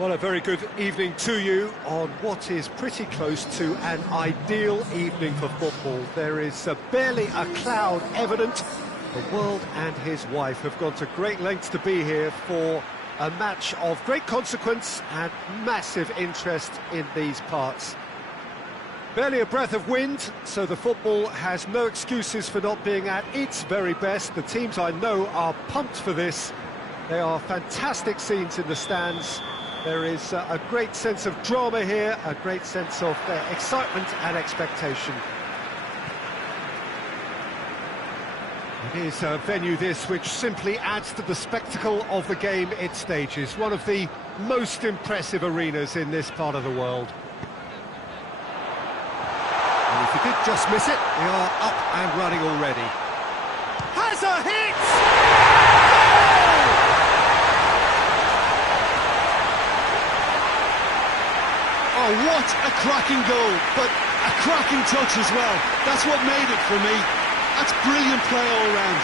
Well, a very good evening to you on what is pretty close to an ideal evening for football. There is barely a cloud evident. The world and his wife have gone to great lengths to be here for a match of great consequence and massive interest in these parts. Barely a breath of wind, so the football has no excuses for not being at its very best. The teams I know are pumped for this. They are fantastic scenes in the stands. There is a great sense of drama here, a great sense of excitement and expectation. It is a venue this which simply adds to the spectacle of the game it stages. One of the most impressive arenas in this part of the world. And if you did just miss it, they are up and running already. Has a hit! Oh, what a cracking goal, but a cracking touch as well. That's what made it for me. That's brilliant play all round.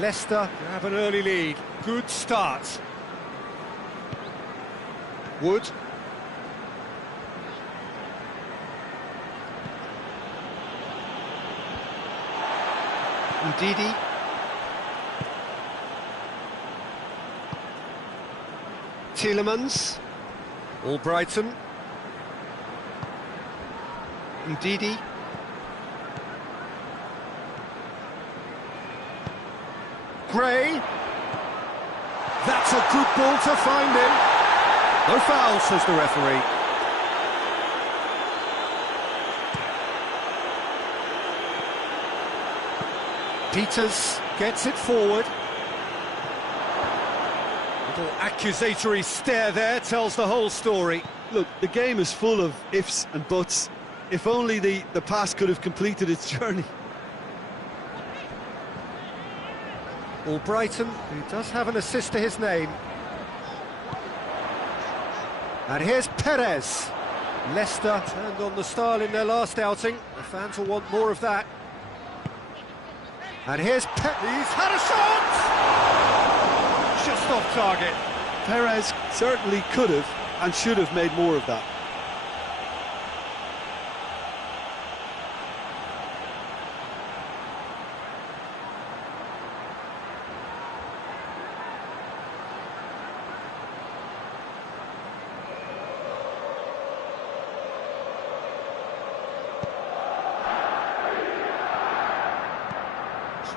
Leicester have an early lead. Good start. Wood. Ndidi. Tielemans. Albrighton. Ndidi. Gray. That's a good ball to find him. No foul, says the referee. Peters gets it forward. Little accusatory stare there tells the whole story. Look, the game is full of ifs and buts. If only the pass could have completed its journey. Albrighton, who does have an assist to his name. And here's Perez. Leicester turned on the style in their last outing. The fans will want more of that. And here's He's had a shot! Just off target. Perez certainly could have and should have made more of that.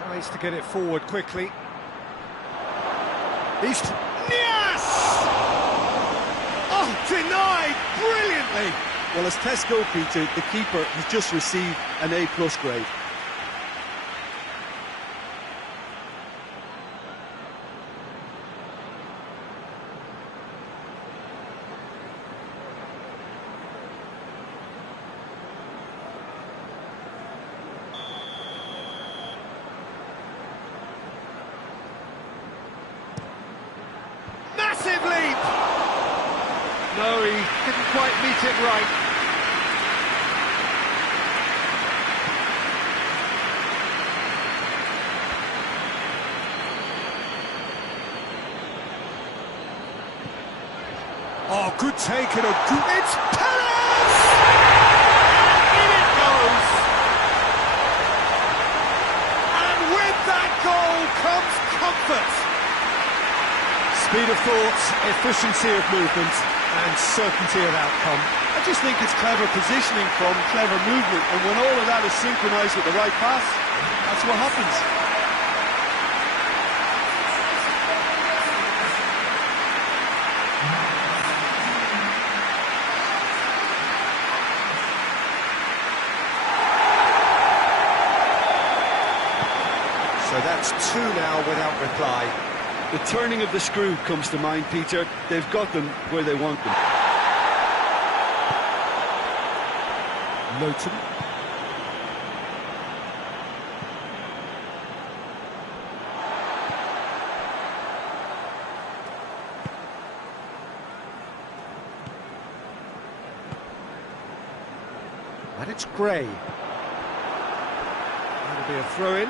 Tries to get it forward quickly. Yes! Oh, denied brilliantly! Well, as test goalkeeper, the keeper has just received an A+ grade. Massive leap! No, he didn't quite meet it right. Oh, good take and a good... It's Perez! In it goes! And with that goal comes comfort. Speed of thought, efficiency of movement, and certainty of outcome. I just think it's clever positioning from clever movement, and when all of that is synchronised with the right pass, that's what happens. So that's two now without reply. The turning of the screw comes to mind, Peter. They've got them where they want them. Lowton. And it's Gray. That'll be a throw-in.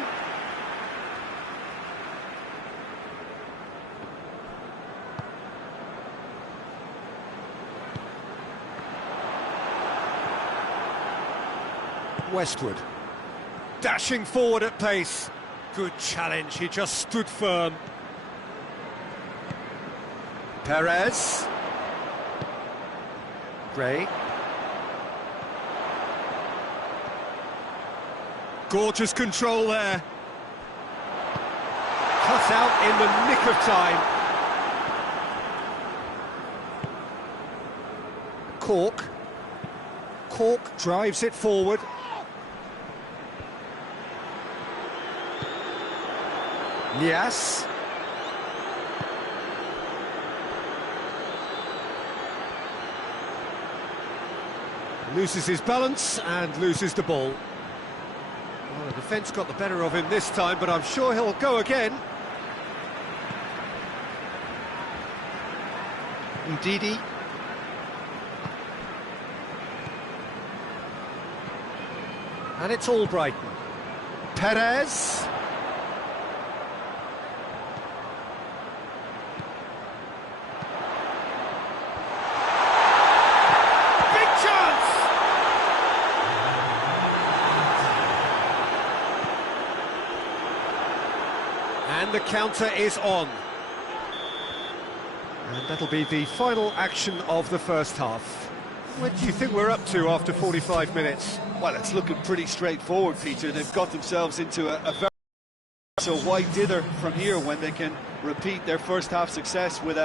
Westwood. Dashing forward at pace. Good challenge, he just stood firm. Perez. Gray. Gorgeous control there. Cut out in the nick of time. Cork drives it forward. Nias. Loses his balance and loses the ball. Well, the defence got the better of him this time, but I'm sure he'll go again. Ndidi. And it's Albrighton. Perez. Big chance! And the counter is on. And that'll be the final action of the first half. What do you think we're up to after 45 minutes? Well, it's looking pretty straightforward, Peter. They've got themselves into a very... So why dither from here when they can repeat their first half success with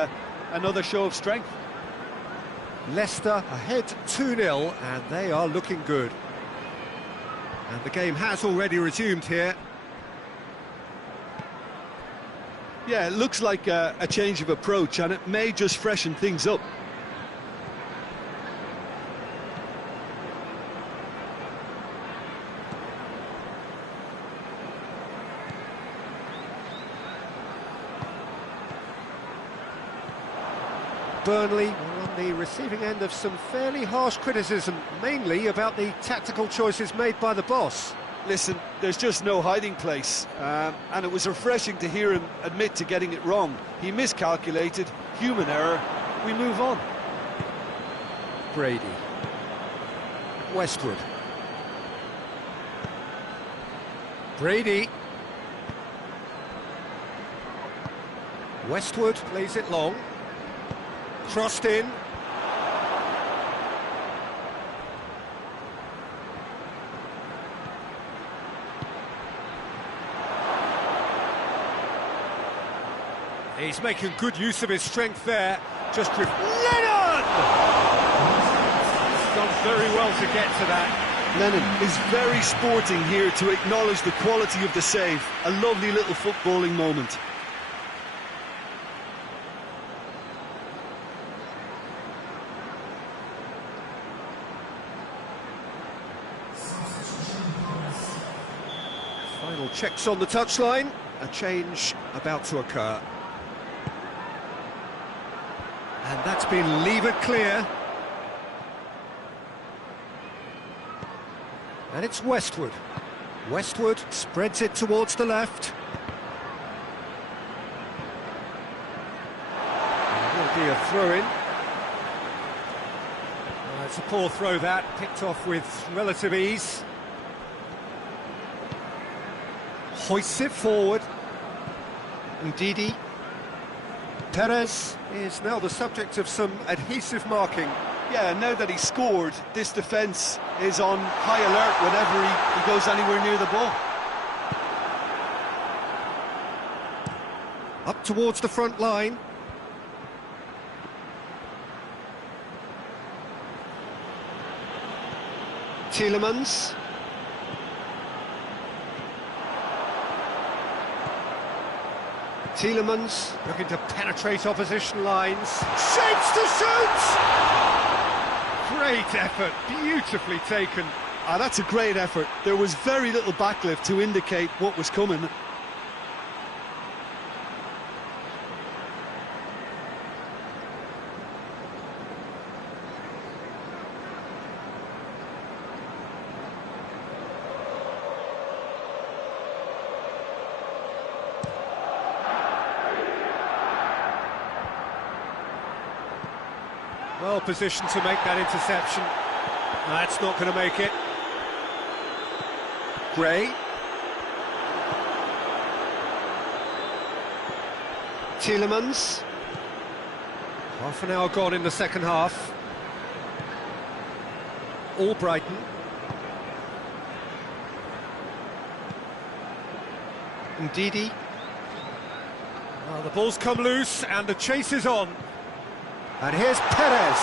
another show of strength? Leicester ahead 2-0, and they are looking good. And the game has already resumed here. Yeah, it looks like a change of approach, and it may just freshen things up. Burnley were on the receiving end of some fairly harsh criticism, mainly about the tactical choices made by the boss. Listen, there's just no hiding place, and it was refreshing to hear him admit to getting it wrong. He miscalculated, human error, we move on. Brady. Westwood. Brady. Westwood plays it long. Crossed in. He's making good use of his strength there. Just with Lennon! He's done very well to get to that. Lennon is very sporting here to acknowledge the quality of the save. A lovely little footballing moment. Final checks on the touchline. A change about to occur. And that's been levered clear. And it's Westwood. Westwood spreads it towards the left. And will be a throw-in. It's a poor throw that, picked off with relative ease. Hoists it forward. Ndidi. Perez is now the subject of some adhesive marking. Yeah, now that he's scored, this defence is on high alert whenever he goes anywhere near the ball. Up towards the front line. Tielemans. Tielemans looking to penetrate opposition lines. Shapes to shoot! Great effort, beautifully taken. That's a great effort. There was very little backlift to indicate what was coming. Well positioned to make that interception. That's not going to make it. Gray. Tielemans. Half an hour gone in the second half. Albrighton. Ndidi. Well, the ball's come loose and the chase is on. And here's Perez.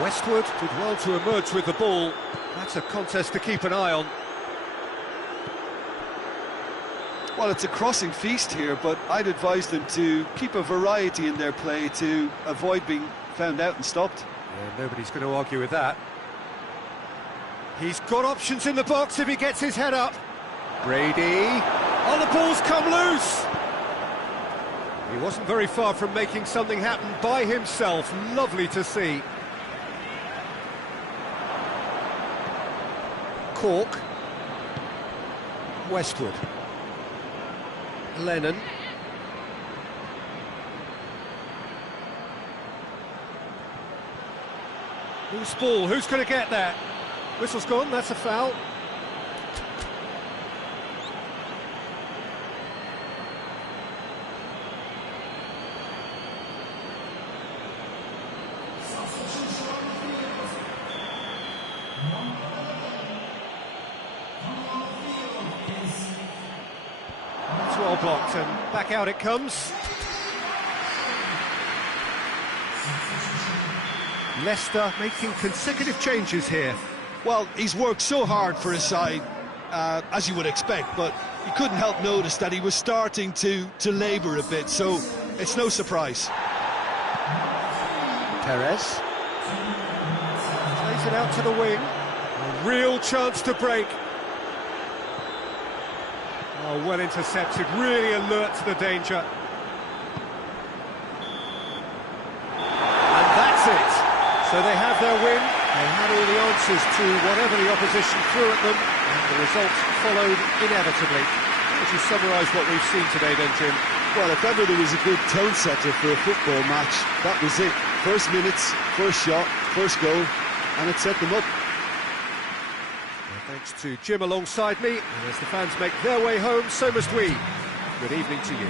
Westwood did well to emerge with the ball. That's a contest to keep an eye on. Well, it's a crossing feast here, but I'd advise them to keep a variety in their play to avoid being found out and stopped. Yeah, nobody's going to argue with that. He's got options in the box if he gets his head up. Brady. Oh, the ball's come loose. He wasn't very far from making something happen by himself. Lovely to see. Cork. Westwood. Lennon. Loose ball, who's going to get that? Whistle's gone, that's a foul. Well blocked, and back out it comes. Leicester making consecutive changes here. Well, he's worked so hard for his side, as you would expect, but you couldn't help notice that he was starting to labour a bit, so it's no surprise. Perez plays it out to the wing. A real chance to break. Oh, well intercepted, really alert to the danger. And that's it. So they have their win. They had all the answers to whatever the opposition threw at them, and the results followed inevitably. How would you summarise what we've seen today then, Jim? Well, if ever there was a good tone setter for a football match, that was it. First minutes, first shot, first goal, and it set them up. Thanks to Jim alongside me, and as the fans make their way home, so must we. Good evening to you.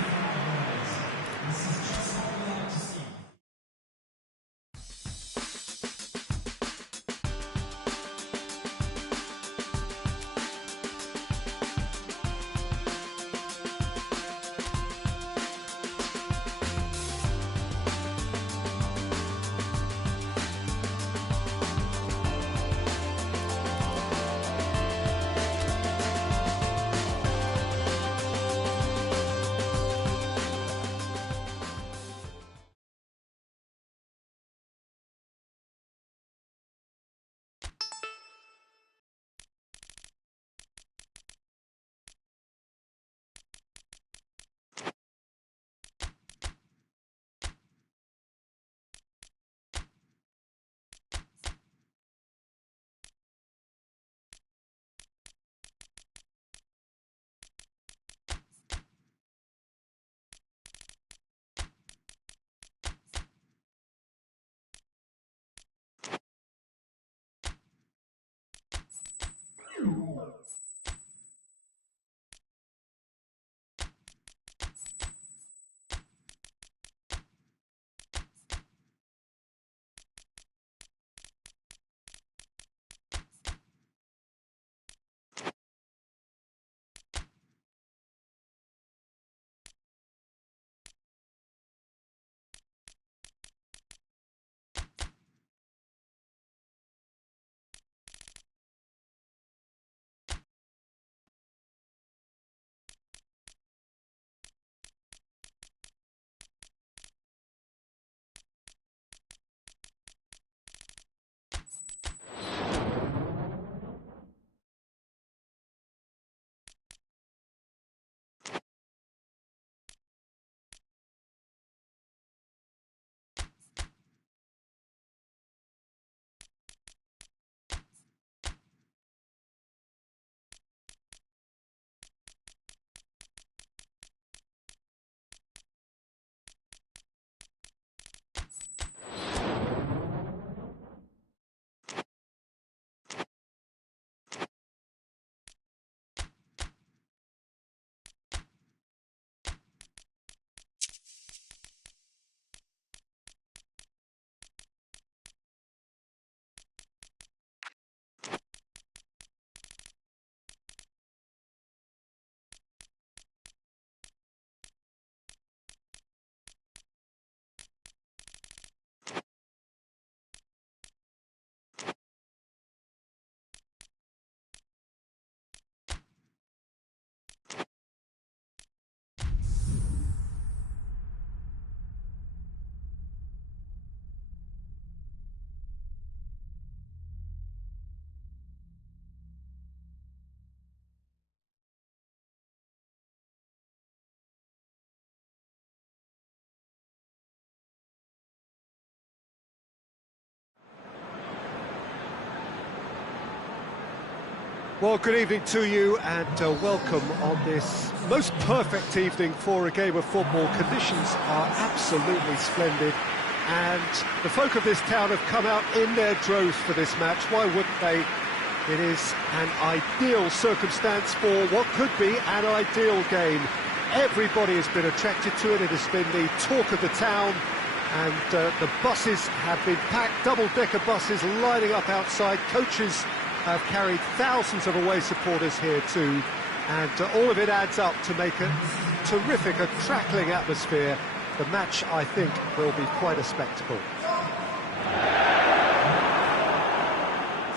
Well, good evening to you and welcome on this most perfect evening for a game of football. Conditions are absolutely splendid and the folk of this town have come out in their droves for this match. Why wouldn't they? It is an ideal circumstance for what could be an ideal game. Everybody has been attracted to it. It has been the talk of the town and the buses have been packed, double-decker buses lining up outside. Coaches have carried thousands of away supporters here too, and all of it adds up to make a terrific, a crackling atmosphere. The match, I think, will be quite a spectacle.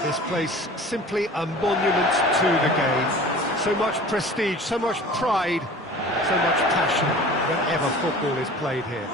This place, simply a monument to the game. So much prestige, so much pride, so much passion whenever football is played here.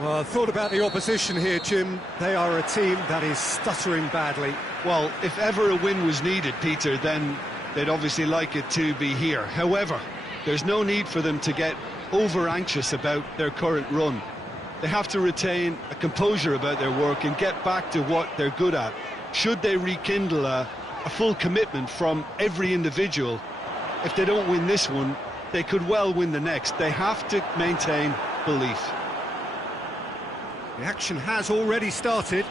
Well, I thought about the opposition here, Jim. They are a team that is stuttering badly. Well, if ever a win was needed, Peter, then they'd obviously like it to be here. However, there's no need for them to get over-anxious about their current run. They have to retain a composure about their work and get back to what they're good at. Should they rekindle a full commitment from every individual, if they don't win this one, they could well win the next. They have to maintain belief. The action has already started.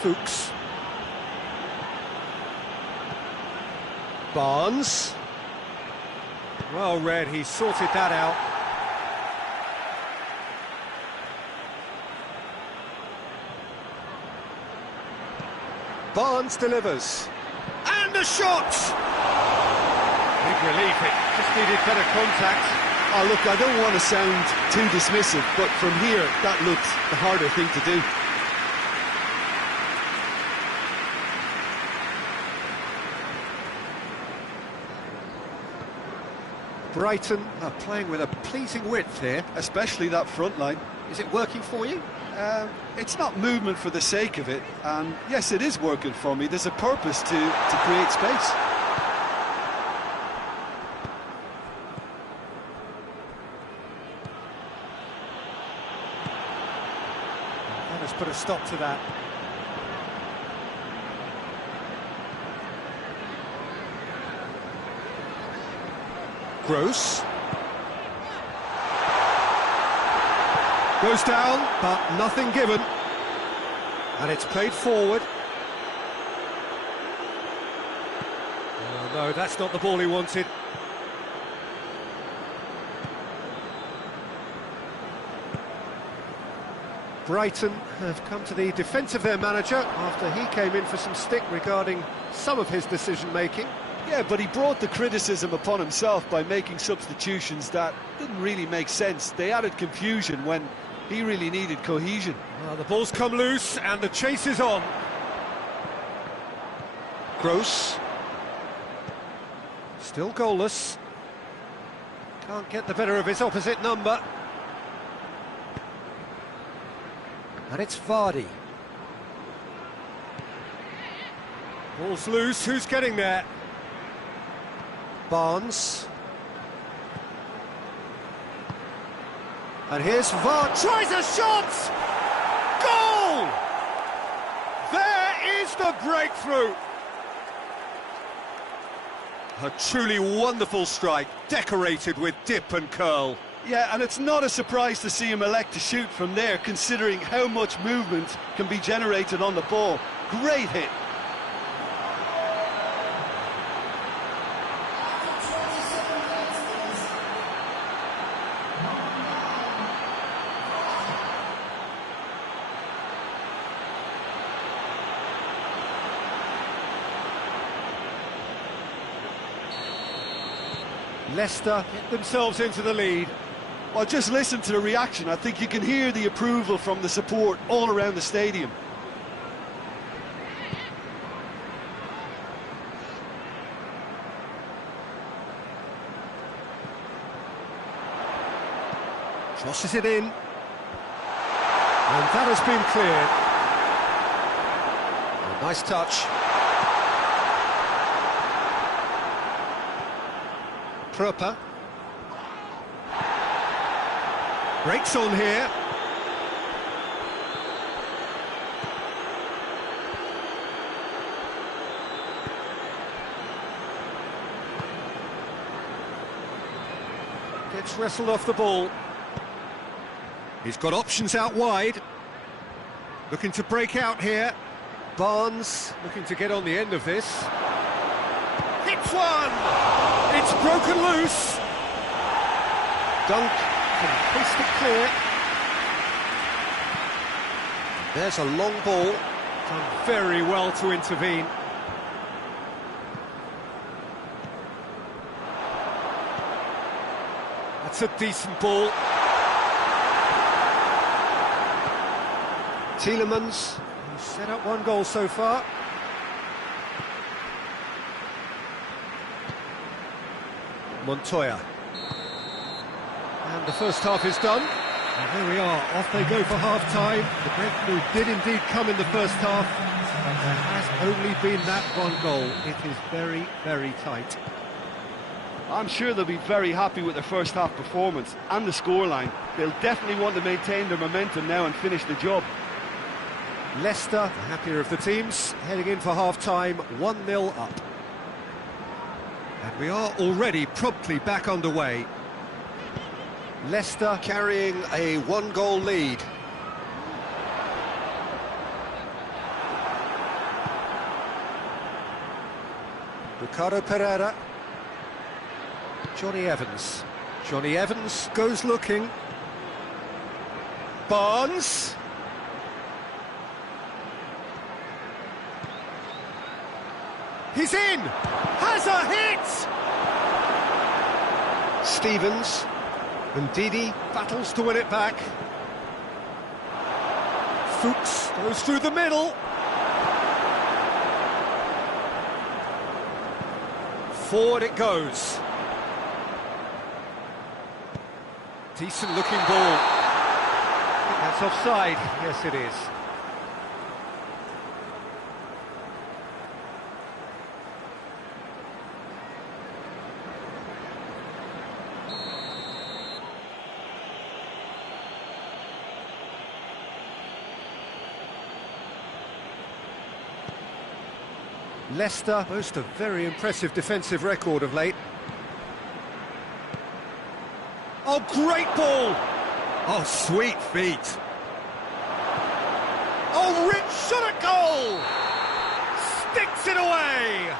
Fuchs. Barnes. Well read, he sorted that out. Barnes delivers. And a shot! Big relief, it just needed better contact. Oh, look, I don't want to sound too dismissive, but from here, that looked the harder thing to do. Brighton are playing with a pleasing width here. Especially that front line. Is it working for you? It's not movement for the sake of it, and yes, it is working for me. There's a purpose to create space. Let's put a stop to that. Gross. Goes down, but nothing given. And it's played forward. Oh, no, that's not the ball he wanted. Brighton have come to the defence of their manager after he came in for some stick regarding some of his decision-making. Yeah, but he brought the criticism upon himself by making substitutions that didn't really make sense. They added confusion when he really needed cohesion. Well, the ball's come loose and the chase is on. Gross. Still goalless. Can't get the better of his opposite number. And it's Vardy. Ball's loose, who's getting there? Barnes. And here's Vardy. Tries a shot! Goal! There is the breakthrough! A truly wonderful strike, decorated with dip and curl. Yeah, and it's not a surprise to see him elect to shoot from there, considering how much movement can be generated on the ball. Great hit. Leicester get themselves into the lead. Well, just listen to the reaction. I think you can hear the approval from the support all around the stadium. Crosses it in. And that has been cleared. And Nice touch. Proper. Breaks on here. Gets wrestled off the ball. He's got options out wide. Looking to break out here. Barnes looking to get on the end of this. Hits one! It's broken loose. Dunk can twist it clear. There's a long ball. Done very well to intervene. That's a decent ball. Tielemans, who's set up one goal so far. Montoya. And the first half is done. And here we are, off they go for half-time. The breakthrough did indeed come in the first half. But there has only been that one goal. It is very, very tight. I'm sure they'll be very happy with their first half performance and the scoreline. They'll definitely want to maintain their momentum now and finish the job. Leicester, the happier of the teams, heading in for half-time, 1-0 up. And we are already promptly back underway. Leicester carrying a one-goal lead. Ricardo Pereira. Johnny Evans. Johnny Evans goes looking. Barnes. He's in! Has a hit! Stevens. And Didi battles to win it back. Fuchs goes through the middle. Forward it goes. Decent looking ball. I think that's offside. Yes, it is. Leicester boast a very impressive defensive record of late. Oh, great ball! Oh, sweet feet. Oh, rich shot at goal! Sticks it away!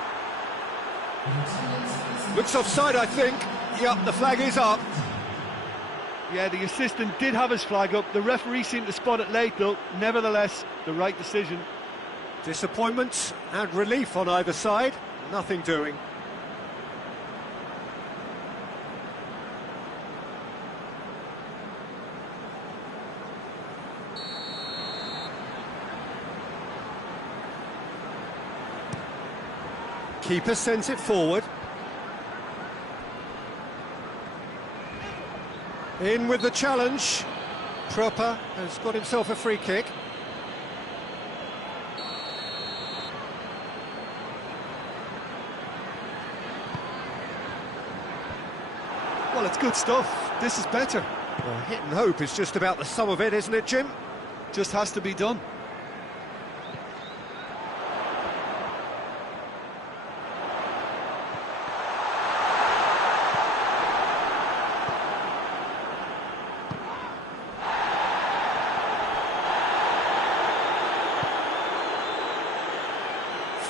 Looks offside, I think. Yep, the flag is up. Yeah, the assistant did have his flag up. The referee seemed to spot it late, though. Nevertheless, the right decision. Disappointment and relief on either side. Nothing doing. Keeper sends it forward. In with the challenge. Proper has got himself a free kick. Well, it's good stuff. This is better. Well, hit and hope is just about the sum of it, isn't it, Jim? Just has to be done.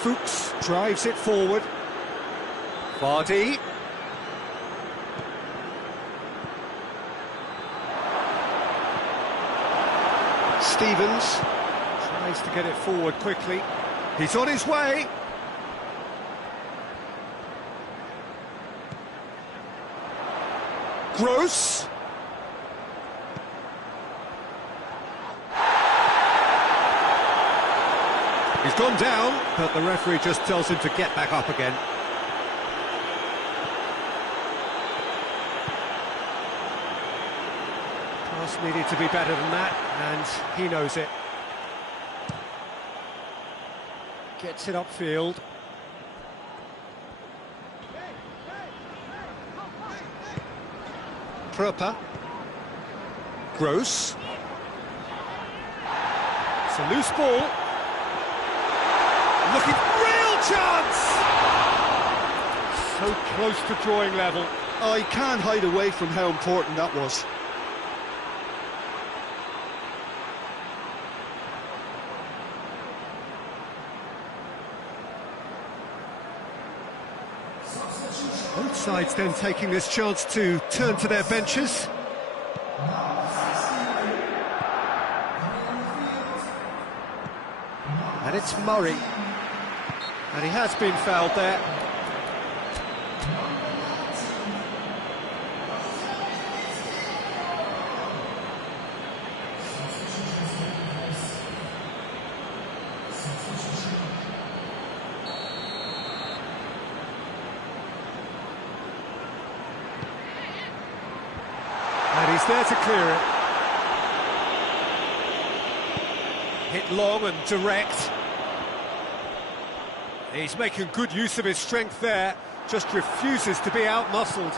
Fuchs drives it forward. Vardy. Stevens tries to get it forward quickly. He's on his way. Gross. He's gone down, but the referee just tells him to get back up again. Pass needed to be better than that, and he knows it. Gets it upfield. Pröpa. Gross. It's a loose ball. Looking, real chance! So close to drawing level. Oh, he can't hide away from how important that was. Both sides then taking this chance to turn to their benches. And it's Murray. And he has been fouled there. And he's there to clear it. Hit long and direct. He's making good use of his strength there, just refuses to be out-muscled.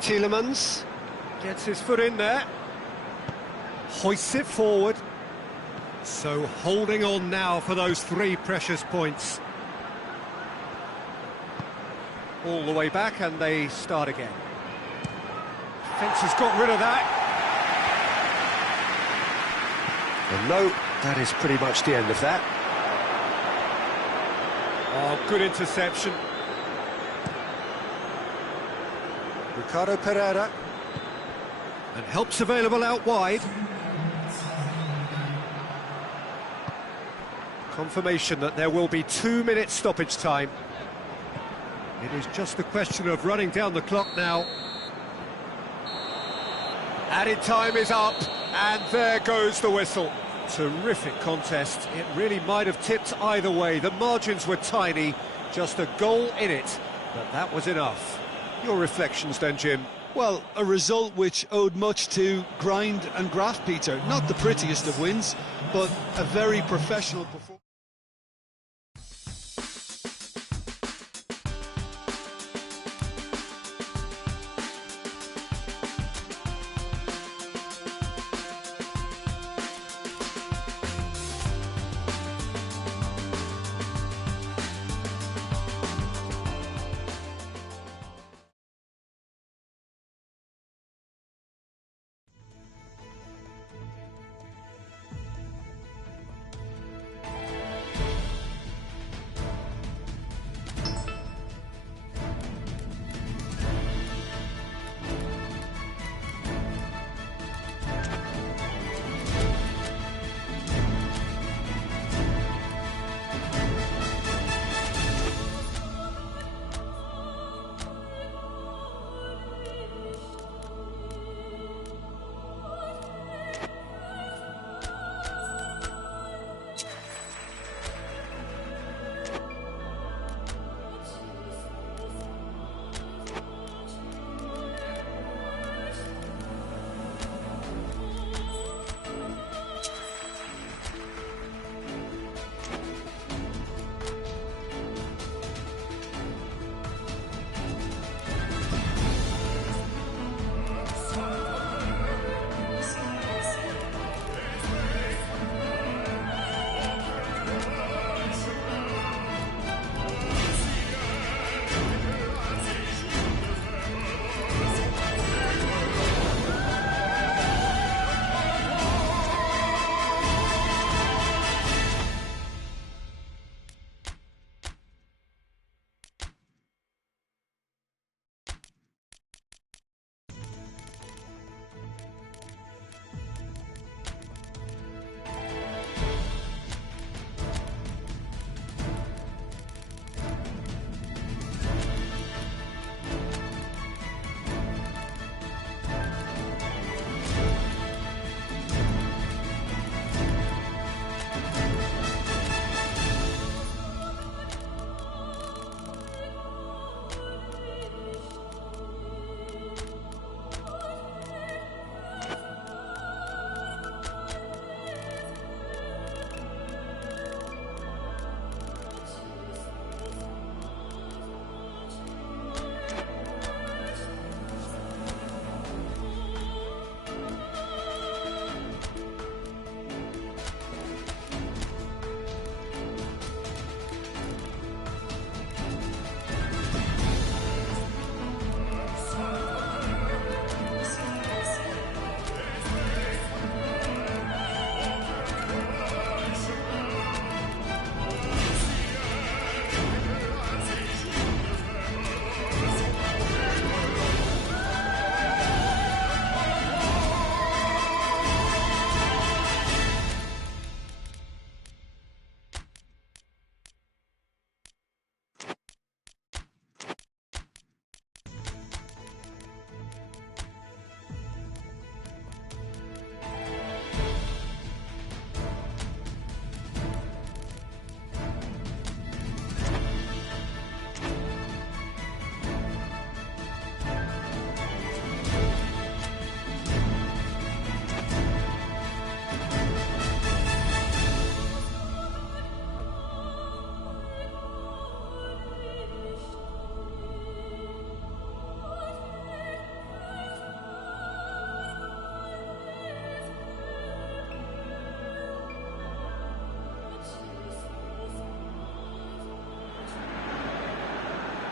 Tielemans gets his foot in there, hoists it forward. So holding on now for those 3 precious points. All the way back and they start again. Defence has got rid of that. And no, that is pretty much the end of that. Oh, good interception. Ricardo Pereira. And help's available out wide. Confirmation that there will be 2 minutes stoppage time. It is just a question of running down the clock now. Added time is up, and there goes the whistle. Terrific contest. It really might have tipped either way. The margins were tiny, just a goal in it, but that was enough. Your reflections then, Jim? Well, a result which owed much to grind and graft, Peter. Not the prettiest of wins, but a very professional performance.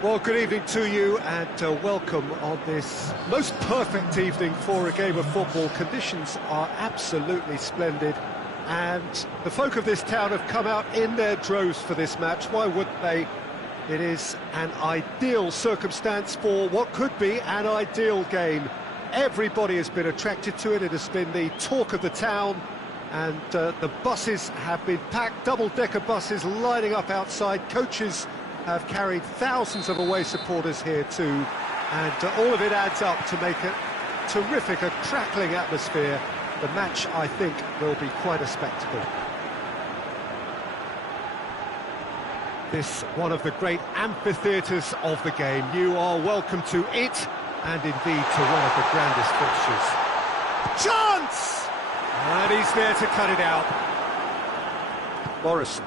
Well, good evening to you and welcome on this most perfect evening for a game of football. Conditions are absolutely splendid and the folk of this town have come out in their droves for this match. Why wouldn't they? It is an ideal circumstance for what could be an ideal game. Everybody has been attracted to it. It has been the talk of the town and the buses have been packed, double-decker buses lining up outside. Coaches have carried thousands of away supporters here too, and all of it adds up to make it terrific, a crackling atmosphere. The match, I think, will be quite a spectacle. This one of the great amphitheatres of the game. You are welcome to it, and indeed to one of the grandest fixtures. Chance! And he's there to cut it out. Morrison.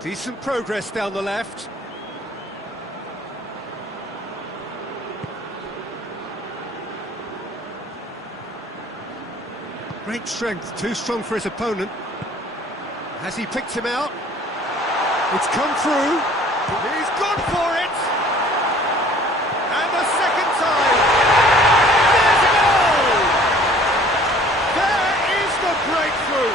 Decent progress down the left. Great strength, too strong for his opponent. Has he picked him out? It's come through. He's gone for it. And the second time. There's a goal! There is the breakthrough.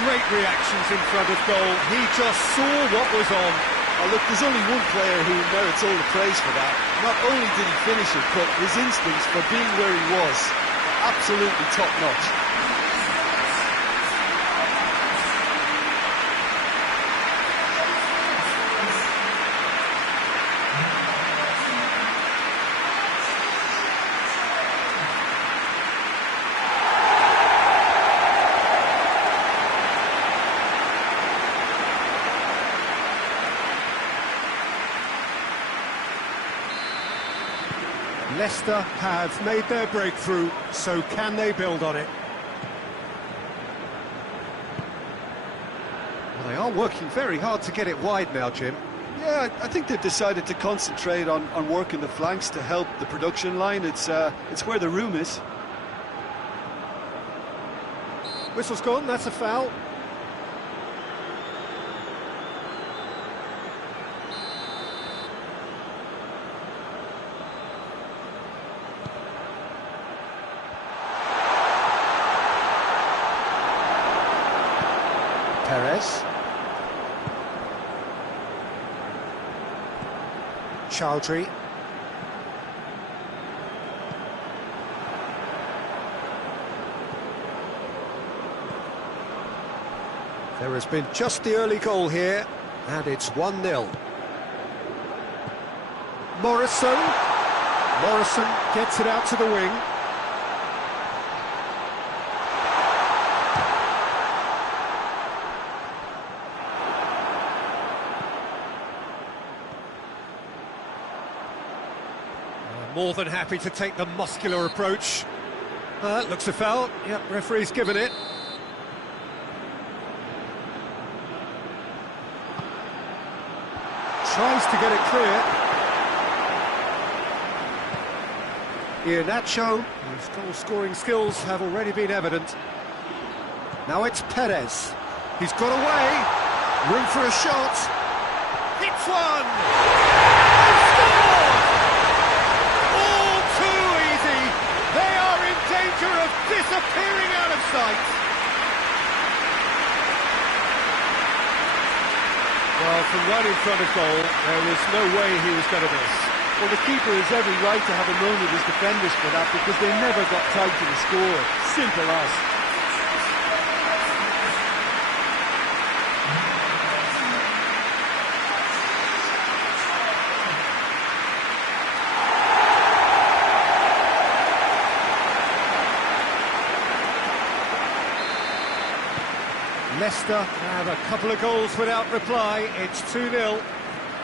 Great reactions in front of goal. He just saw what was on. Oh, look, there's only one player who merits all the praise for that. Not only did he finish it, but his instincts for being where he was, absolutely top-notch. Leicester have made their breakthrough, so can they build on it? Well, they are working very hard to get it wide now, Jim. Yeah, I think they've decided to concentrate on working the flanks to help the production line. It's where the room is. Whistle's gone, that's a foul. Perez. Chowdhury. There has been just the early goal here, and it's 1-0. Morrison. Morrison gets it out to the wing. More than happy to take the muscular approach. Looks a foul. Yep, referee's given it. Tries to get it clear. Iheanacho, whose goal-scoring skills have already been evident. Now it's Perez. He's got away. Room for a shot. Hits one! Of disappearing out of sight. Well, from right in front of goal, there was no way he was going to miss. Well, the keeper has every right to have a moan at his defenders for that because they never got tight to the score. Simple as. Leicester have a couple of goals without reply. It's 2-0.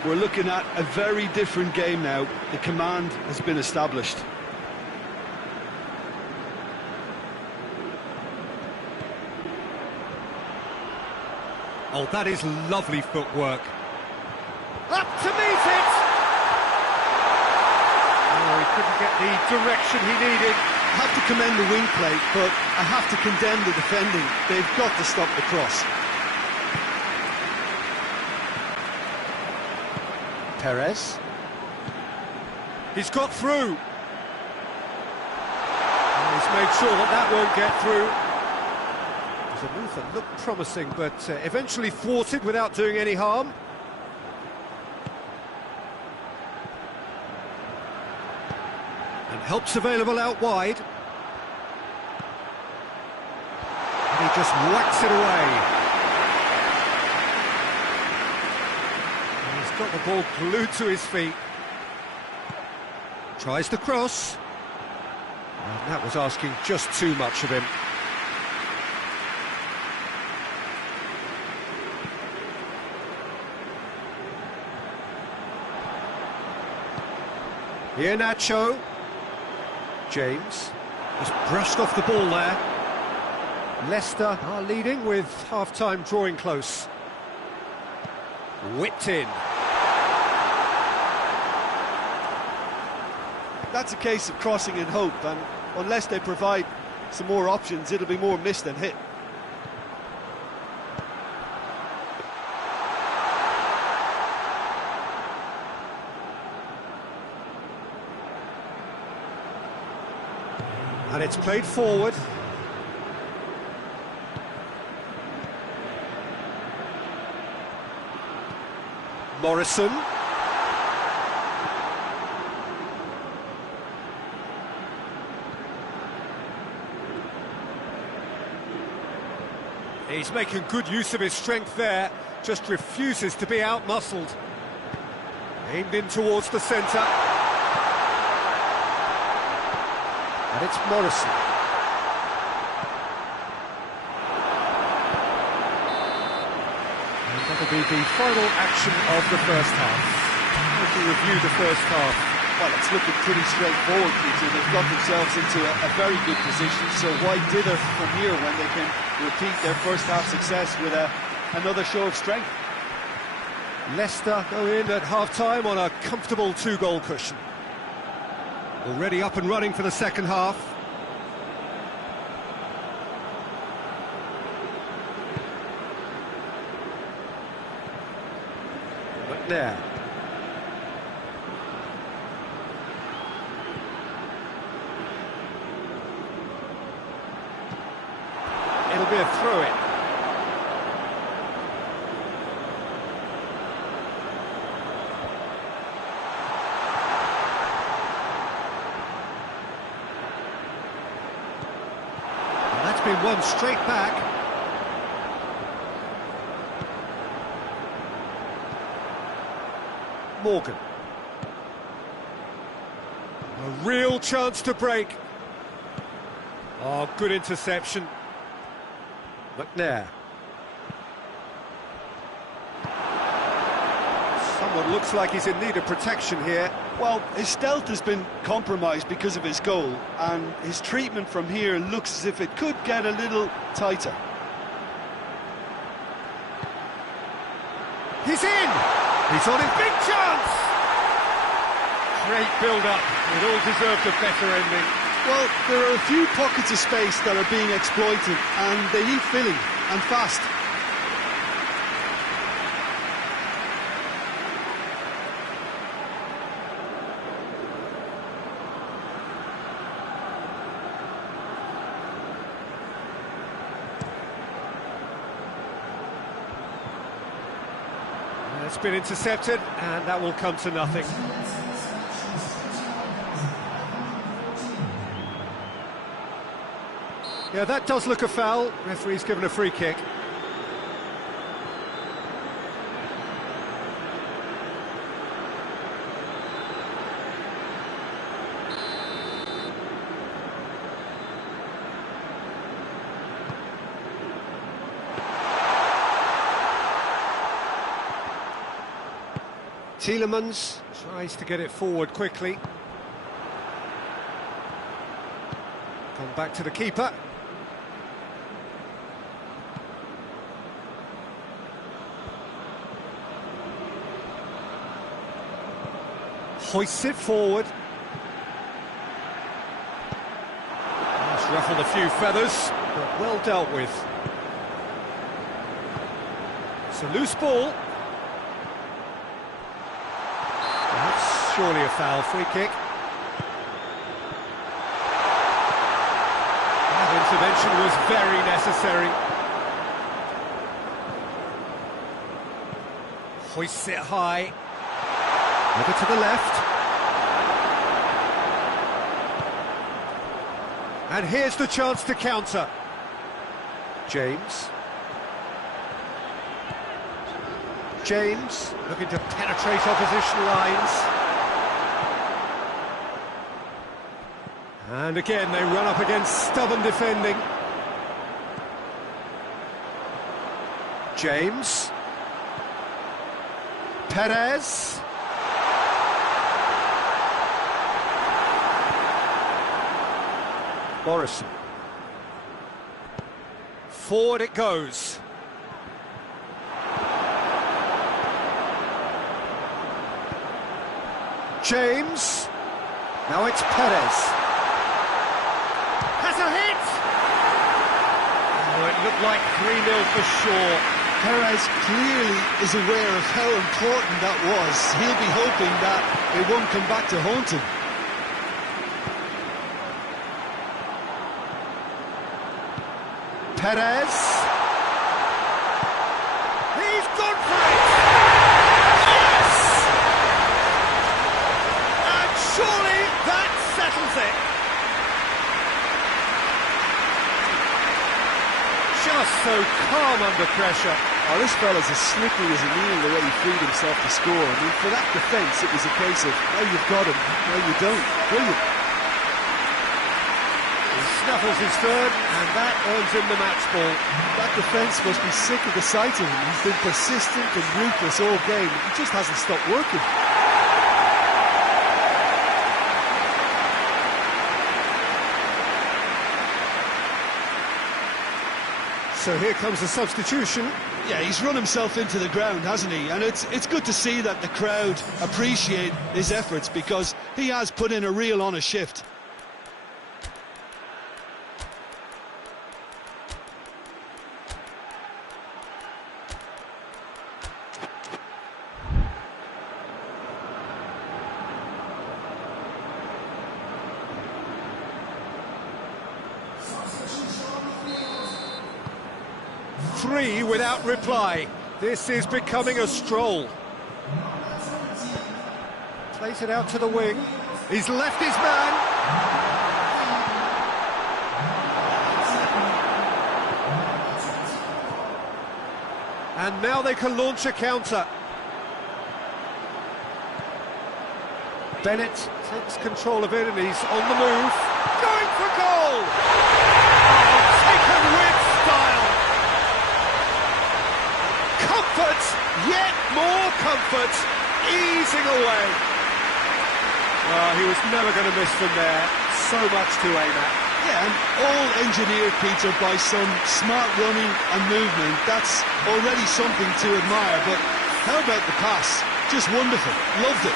We're looking at a very different game now. The command has been established. Oh, that is lovely footwork. Up to meet it! Oh, he couldn't get the direction he needed. I have to commend the wing play, but I have to condemn the defending. They've got to stop the cross. Perez. He's got through. And he's made sure that that won't get through. It was a move that looked promising, but eventually thwarted without doing any harm. And help's available out wide. And he just whacks it away. And he's got the ball glued to his feet. Tries the cross. And that was asking just too much of him. Here Nacho. James has brushed off the ball there. Leicester are leading with half-time drawing close. Whipped in. That's a case of crossing in hope, and unless they provide some more options, it'll be more miss than hit. And it's played forward. Morrison. He's making good use of his strength there, just refuses to be out-muscled. Aimed in towards the centre. And it's Morrison. And that'll be the final action of the first half. If we review the first half. Well, it's looking pretty straightforward, Peter. They've got themselves into a very good position, so why dither from here when they can repeat their first half success with another show of strength? Leicester go in at half-time on a comfortable 2-goal cushion. Already up and running for the second half. But there. It'll be a throw-in. And that's been won straight back. Morgan. A real chance to break. Oh, good interception. McNair. Someone looks like he's in need of protection here. Well, his stealth has been compromised because of his goal, and his treatment from here looks as if it could get a little tighter. He's in! He's on his big chance! Great build-up. It all deserved a better ending. Well, there are a few pockets of space that are being exploited, and they need filling, and fast. It's been intercepted, and that will come to nothing. Yeah, that does look a foul. Referee's given a free kick. Tielemans tries to get it forward quickly. Come back to the keeper. Hoists it forward. It's ruffled a few feathers, but well dealt with. It's a loose ball. surely a foul. Free kick. That intervention was very necessary. Hoists it high. Over to the left. And here's the chance to counter. James. James looking to penetrate opposition lines. And again they run up against stubborn defending. James. Perez. Morrison. Forward it goes. James. Now it's Perez. Has a hit! Oh, it looked like 3-0 for sure. Perez clearly is aware of how important that was. He'll be hoping that it won't come back to haunt him. Perez. He's gone for it! Yes! And surely that settles it. Just so calm under pressure. Oh, this fella's as slippery as a needle the way he freed himself to score. I mean, for that defence, it was a case of, oh, you've got him, no, you don't. Brilliant. He snuffles his third, and that earns him the match ball. That defence must be sick of the sight of him. He's been persistent and ruthless all game. He just hasn't stopped working. So here comes the substitution. Yeah, he's run himself into the ground, hasn't he? And it's good to see that the crowd appreciate his efforts, because he has put in a real honest shift. Three without reply. This is becoming a stroll. Plays it out to the wing. He's left his man. And now they can launch a counter. Bennett takes control of it and he's on the move. Going for goal! Oh, taken with style. Comfort, yet more comfort, easing away. Oh, he was never going to miss from there. So much to aim at. Yeah, and all engineered, Peter, by some smart running and movement. That's already something to admire, but how about the pass? Just wonderful. Loved it.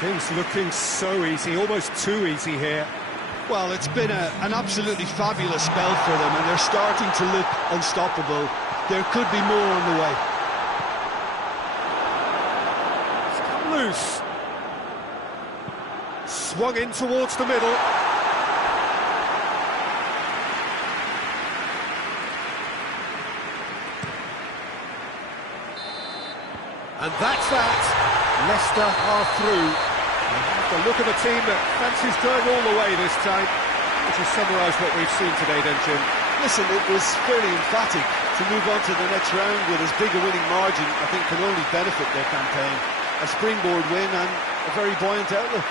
Things looking so easy, almost too easy here. Well, it's been an absolutely fabulous spell for them, and they're starting to look unstoppable. There could be more on the way. It's come loose. Swung in towards the middle. And that's that. Leicester are through. The look of a team that fancies going all the way this time. Would you summarise what we've seen today then, Jim? Listen, it was fairly emphatic. To move on to the next round with as big a winning margin, I think can only benefit their campaign. A springboard win and a very buoyant outlook.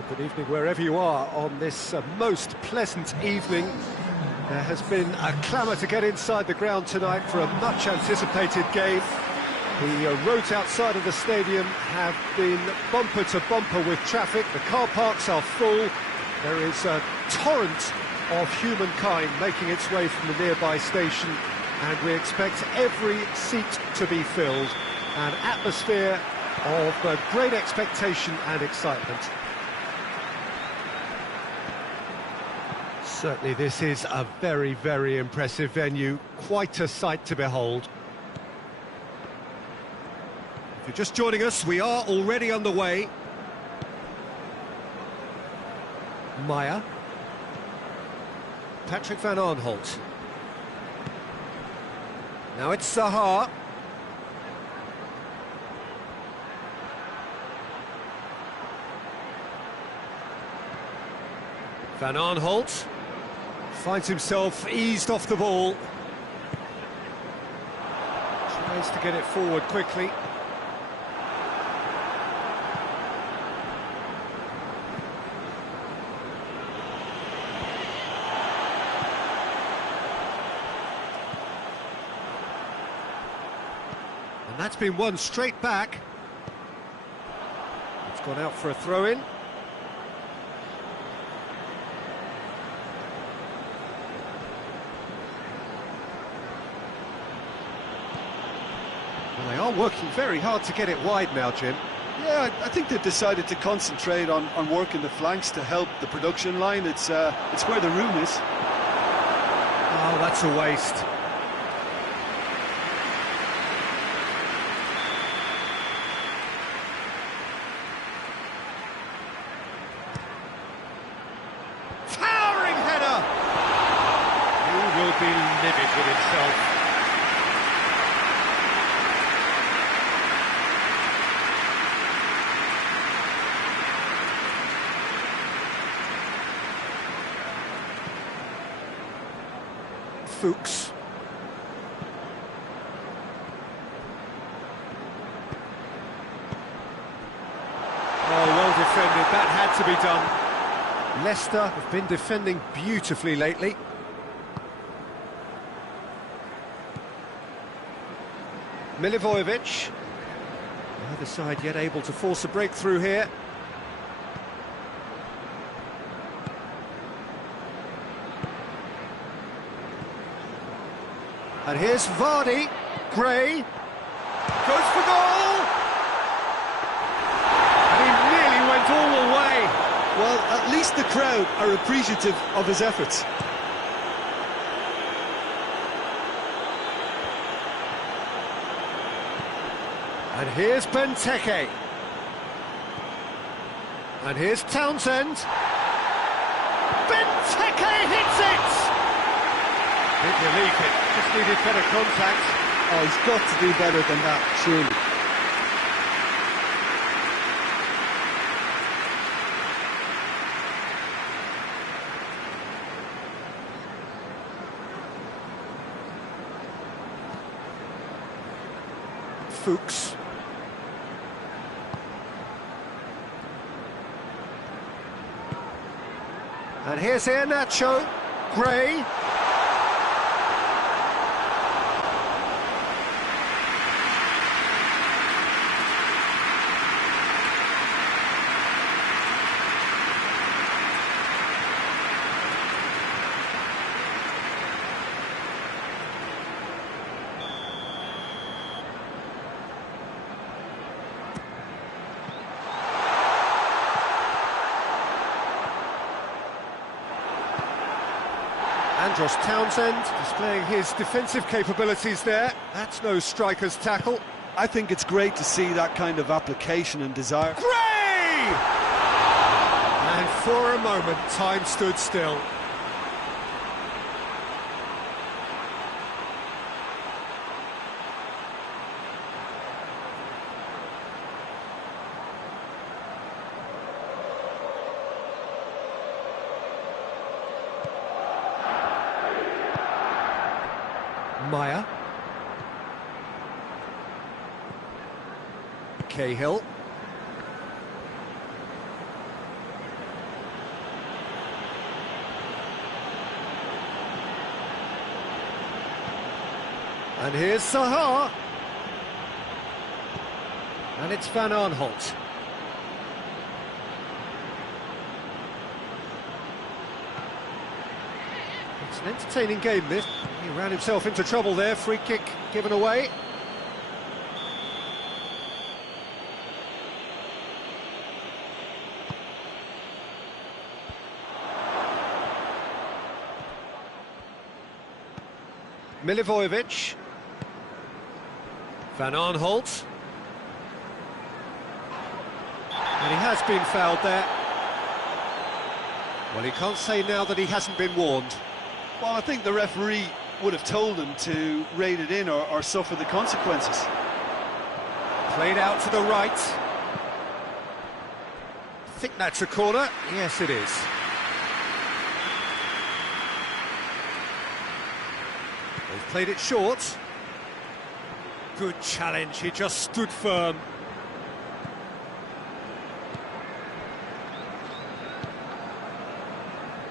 Well, good evening wherever you are on this most pleasant evening. There has been a clamour to get inside the ground tonight for a much-anticipated game. The roads outside of the stadium have been bumper to bumper with traffic. The car parks are full. There is a torrent of humankind making its way from the nearby station, and we expect every seat to be filled. An atmosphere of great expectation and excitement. Certainly this is a very, very impressive venue. Quite a sight to behold. If you're just joining us, we are already underway. Maya. Patrick van Arnholt. Now it's Zaha. Van Arnholt finds himself eased off the ball. Tries to get it forward quickly. And that's been won straight back. It's gone out for a throw-in. Well, they are working very hard to get it wide now, Jim. Yeah, I think they've decided to concentrate on working the flanks to help the production line. It's where the room is. Oh, that's a waste. Towering header! He will be livid with himself. Fuchs. Oh, well defended. That had to be done. Leicester have been defending beautifully lately. Milivojevic. Neither side yet able to force a breakthrough here. And here's Vardy. Gray goes for goal! And he nearly went all the way. Well, at least the crowd are appreciative of his efforts. And here's Benteke. And here's Townsend. Benteke hits it! Big relief, it just needed better contact. Oh, he's got to do better than that, surely. Fuchs. And here's Iheanacho. Gray. Andros Townsend displaying his defensive capabilities there. That's no striker's tackle. I think it's great to see that kind of application and desire. Gray! And for a moment, time stood still. Maya. Cahill. And here's Zaha. And it's Van Aanholt. It's an entertaining game, this. He ran himself into trouble there. Free kick given away. Milivojevic. Van Aanholt. And he has been fouled there. Well, he can't say now that he hasn't been warned. Well, I think the referee would have told him to rein it in or suffer the consequences. Played out to the right. I think that's a corner. Yes, it is. They've played it short. Good challenge, he just stood firm.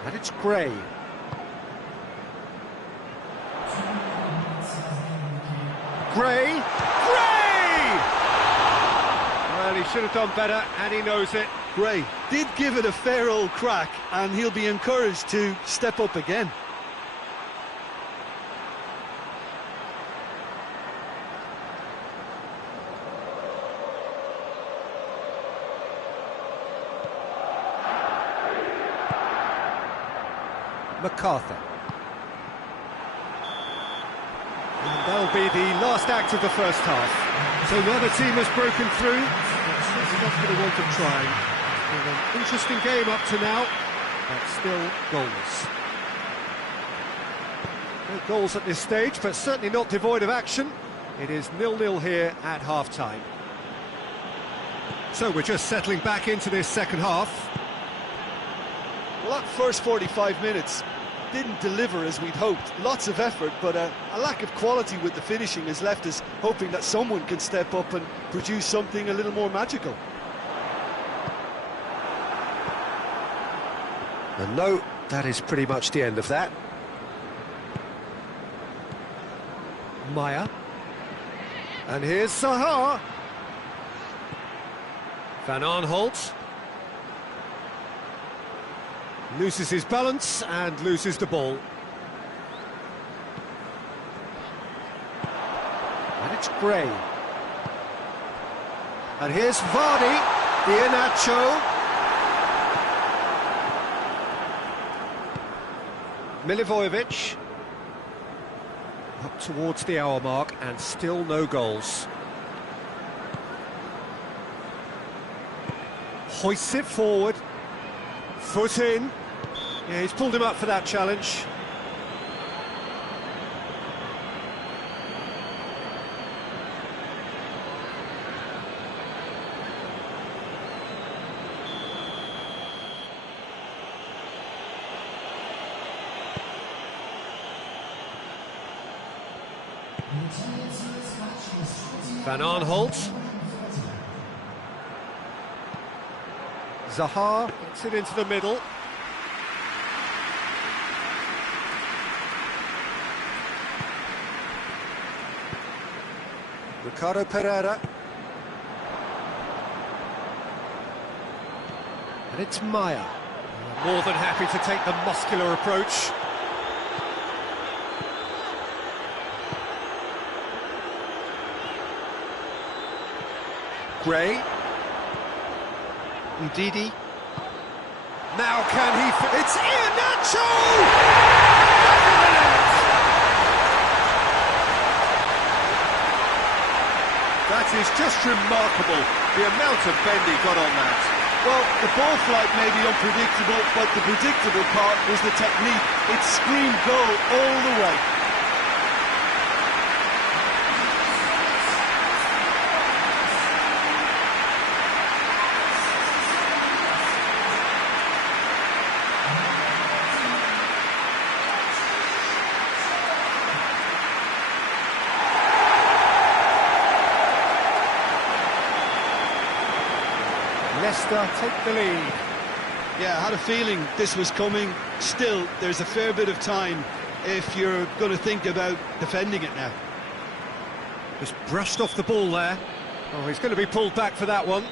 And it's Gray. Gray! Well, he should have done better, and he knows it. Gray did give it a fair old crack, and he'll be encouraged to step up again. MacArthur. And that'll be the last act of the first half. So neither team has broken through. It's not going to want to try. It's been an interesting game up to now, but still goals. No goals at this stage, but certainly not devoid of action. It is 0-0 here at half-time. So we're just settling back into this second half. Well, that first 45 minutes didn't deliver as we'd hoped. Lots of effort, but a lack of quality with the finishing has left us hoping that someone can step up and produce something a little more magical. And no, that is pretty much the end of that. Maya. And here's Zaha. Van Aanholt. Loses his balance and loses the ball. And it's Gray. And here's Vardy, Iheanacho. Milivojevic. Up towards the hour mark and still no goals. Hoists it forward. Foot in. Yeah, he's pulled him up for that challenge. Van Aanholt. Zaha gets it into the middle. Ricardo Pereira. And it's Maya. More than happy to take the muscular approach. Gray. Ndidi. Now can he... It's Iheanacho! That is just remarkable, the amount of bend he got on that. Well, the ball flight may be unpredictable, but the predictable part was the technique. It screamed goal all the way. Leicester take the lead. Yeah, I had a feeling this was coming. Still, there's a fair bit of time if you're going to think about defending it now. Just brushed off the ball there. Oh, he's going to be pulled back for that one.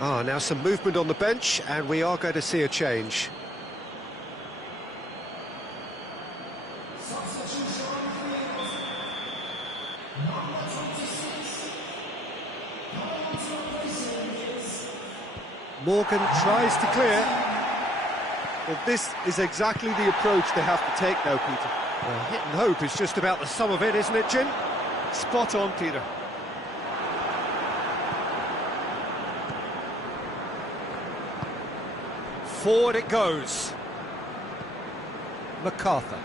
Ah, now some movement on the bench, and we are going to see a change. Morgan tries to clear. Well, this is exactly the approach they have to take now, Peter. Well, hit and hope is just about the sum of it, isn't it, Jim? Spot on, Peter. Forward it goes. MacArthur.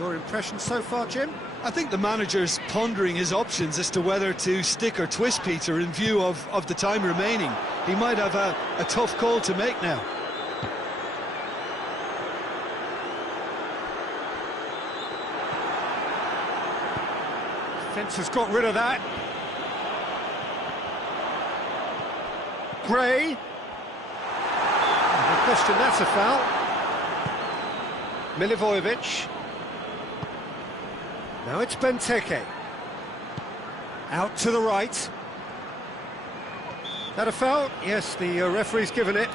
Your impression so far, Jim? I think the manager's pondering his options as to whether to stick or twist Peter in view of the time remaining. He might have a tough call to make now. Defence has got rid of that. Gray. No question, that's a foul. Milivojevic. Now it's Benteke. Out to the right. That a foul? Yes, the referee's given it.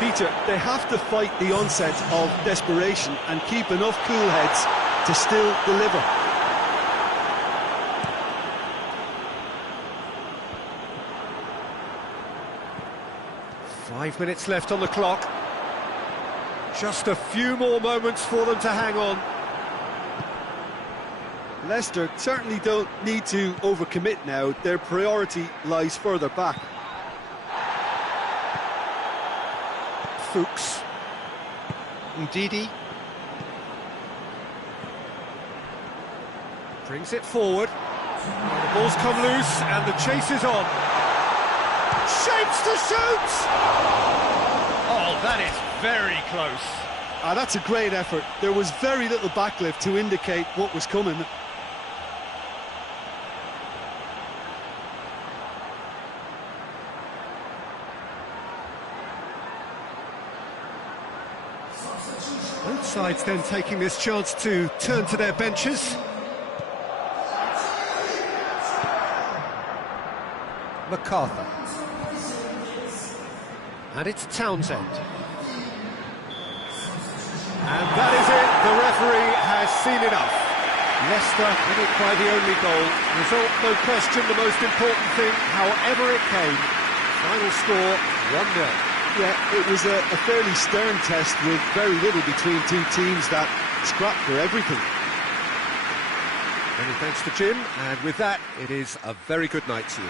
Peter, they have to fight the onset of desperation and keep enough cool heads to still deliver. Five minutes left on the clock. Just a few more moments for them to hang on. Leicester certainly don't need to overcommit now. Their priority lies further back. Fuchs. Ndidi. Brings it forward. The ball's come loose and the chase is on. Shapes to shoot! Oh, that is very close. That's a great effort. There was very little backlift to indicate what was coming. Both sides then taking this chance to turn to their benches. MacArthur. And it's Townsend. And that is it. The referee has seen enough. Leicester win it by the only goal. Result, no question, the most important thing, however it came. Final score, 1-0. Yeah, it was a fairly stern test with very little between two teams that scrapped for everything. Many thanks to Jim, and with that, it is a very good night to you.